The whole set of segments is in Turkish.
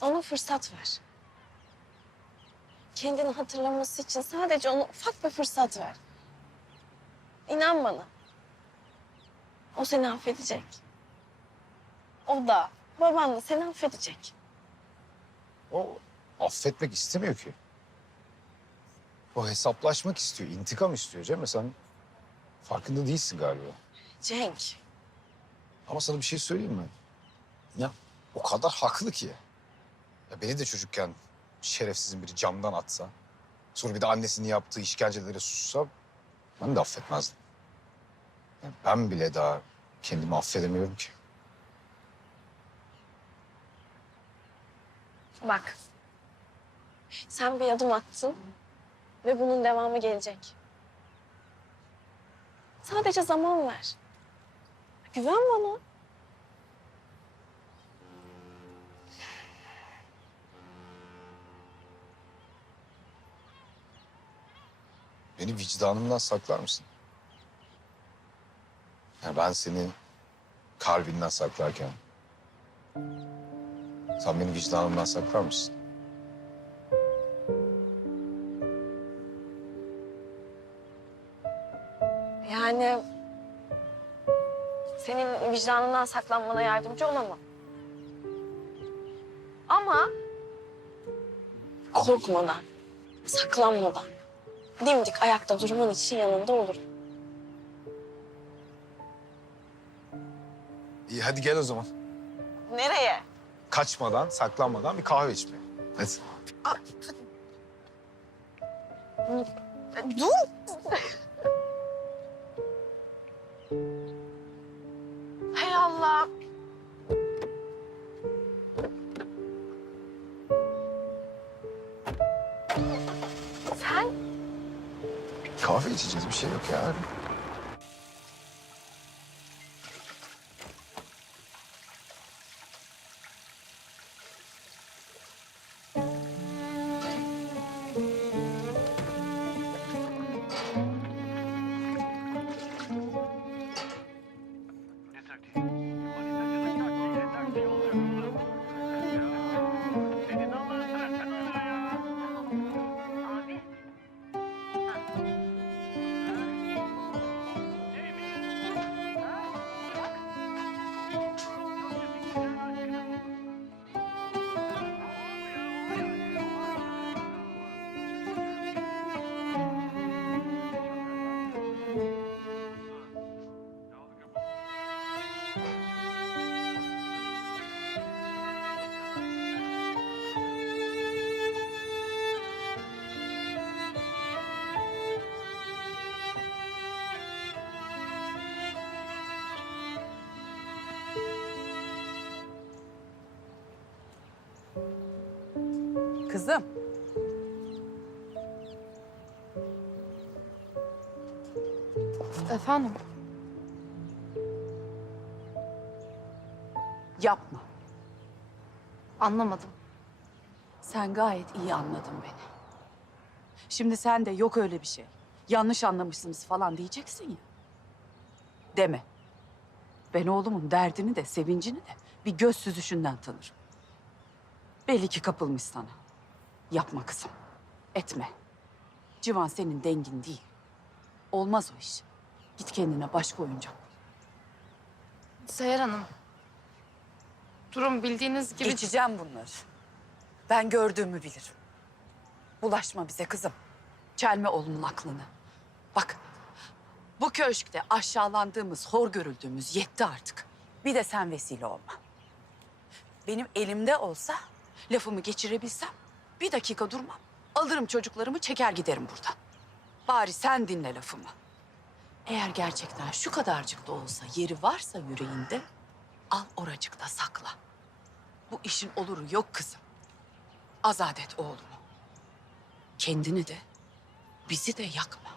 Ona fırsat ver. Kendini hatırlaması için sadece ona ufak bir fırsat ver. İnan bana. O seni affedecek. O da, baban da seni affedecek. O affetmek istemiyor ki. O hesaplaşmak istiyor, intikam istiyor Cem. Sen farkında değilsin galiba. Cenk, Ama sana bir şey söyleyeyim mi? Ya o kadar haklı ki. Ya beni de çocukken şerefsizin biri camdan atsa... ...sonra bir de annesinin yaptığı işkencelere sussa... ...ben de affetmezdim. Ya ben bile daha kendimi affedemiyorum ki. bak. Sen bir adım attın ve bunun devamı gelecek. Sadece zaman ver. Güven bana. Beni vicdanımdan saklar mısın? Ya ben seni kalbinden saklarken... ...sen beni vicdanımdan saklar mısın? Yani senin vicdanından saklanmana yardımcı olamam. Ama korkmadan, saklanmadan, dimdik ayakta durman için yanında olurum. İyi hadi gel o zaman. Nereye? Kaçmadan, saklanmadan bir kahve içmeye. Hadi. Dur. Hay Allah. İçeceğiz bir şey yok ya. Kızım. Efendim? Yapma. Anlamadım. Sen gayet iyi anladın beni. Şimdi sen de yok öyle bir şey. Yanlış anlamışsınız falan diyeceksin ya. Deme. Ben oğlumun derdini de sevincini de bir göz süzüşünden tanırım. Belli ki kapılmış sana. Yapma kızım. Etme. Civan senin dengin değil. Olmaz o iş. Git kendine başka oyuncak. bul. Seher Hanım. Durum bildiğiniz gibi... Geçeceğim bunları. Ben gördüğümü bilirim. Bulaşma bize kızım. Çelme oğlunun aklını. Bak, bu köşkte aşağılandığımız, hor görüldüğümüz yetti artık. Bir de sen vesile olma. Benim elimde olsa lafımı geçirebilsem bir dakika durmam. Alırım çocuklarımı çeker giderim buradan. Bari sen dinle lafımı. Eğer gerçekten şu kadarcık da olsa yeri varsa yüreğinde al oracıkta sakla. Bu işin oluru yok kızım. Azat et oğlumu. Kendini de, bizi de yakma.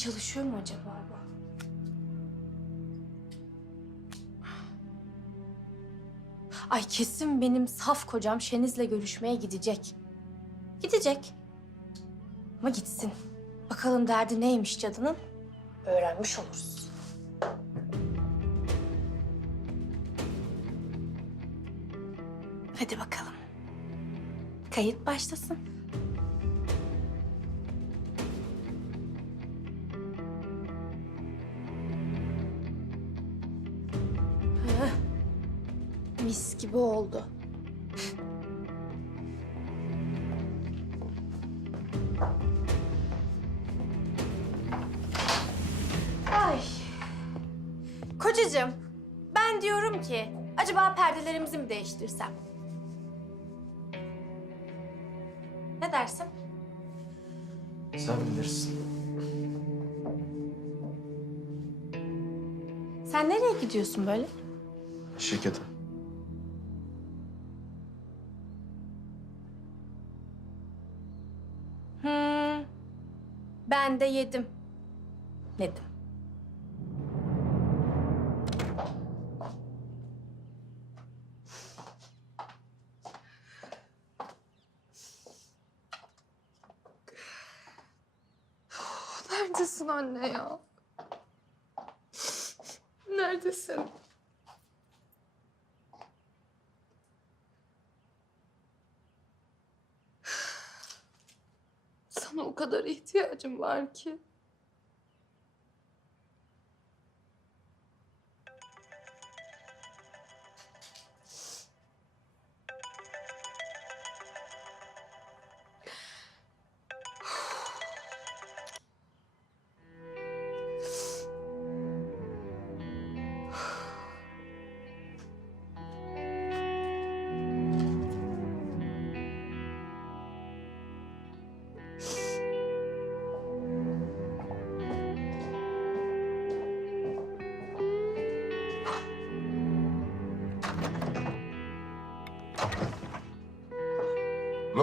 Çalışıyor mu acaba bu? Ay kesin benim saf kocam Şeniz'le görüşmeye gidecek. Gidecek. Ama gitsin. Bakalım derdi neymiş cadının? Öğrenmiş oluruz. Hadi bakalım. Kayıt başlasın. Gibi oldu. Ay. Kocacığım, ben diyorum ki acaba perdelerimizi mi değiştirsem? Ne dersin? Sen bilirsin. Sen nereye gidiyorsun böyle? Şirkete. Ben de yedim. Nedim. Neredesin anne ya? Neredesin? Sana o kadar ihtiyacım var ki.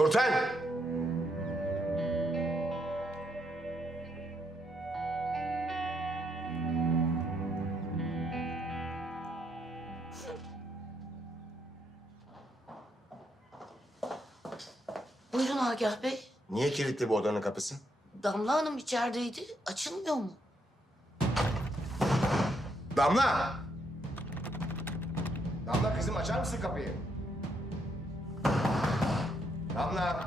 Nurten! Buyurun Agah Bey. Niye kilitli bu odanın kapısı? Damla Hanım içerideydi. Açılmıyor mu? Damla! Damla kızım açar mısın kapıyı? Damla!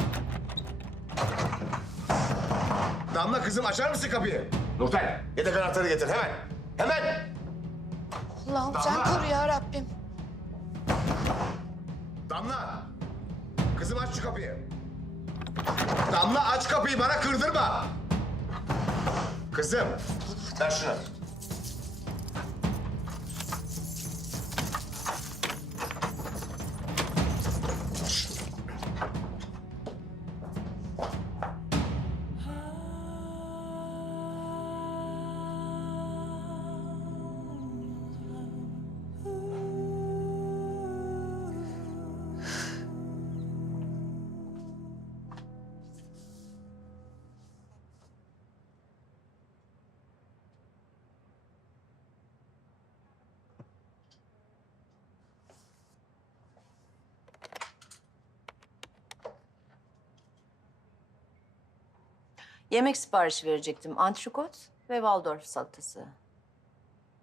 Damla kızım açar mısın kapıyı? Nurten, yedek anahtarı getir hemen. Hemen! Allah'ım Damla! sen koru ya Rabbim. Damla! Kızım aç şu kapıyı. Damla aç kapıyı bana kırdırma. Kızım ver şunu. Yemek siparişi verecektim. Antrikot ve Waldorf salatası.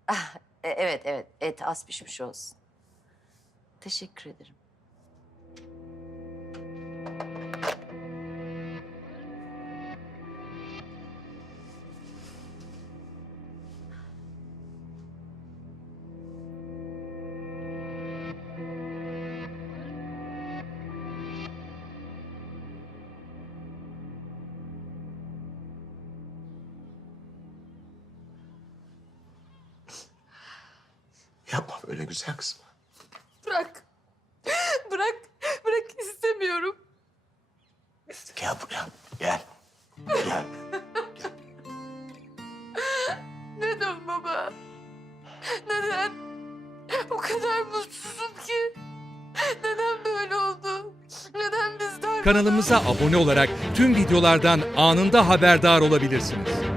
Ah, e- evet evet et az pişmiş olsun. Teşekkür ederim. Yapma böyle güzel kızım. Bırak. Bırak. Bırak istemiyorum. Gel buraya. Gel. Gel. Neden baba? Neden? O kadar mutsuzum ki. Neden böyle oldu? Neden bizden... Kanalımıza abone olarak tüm videolardan anında haberdar olabilirsiniz.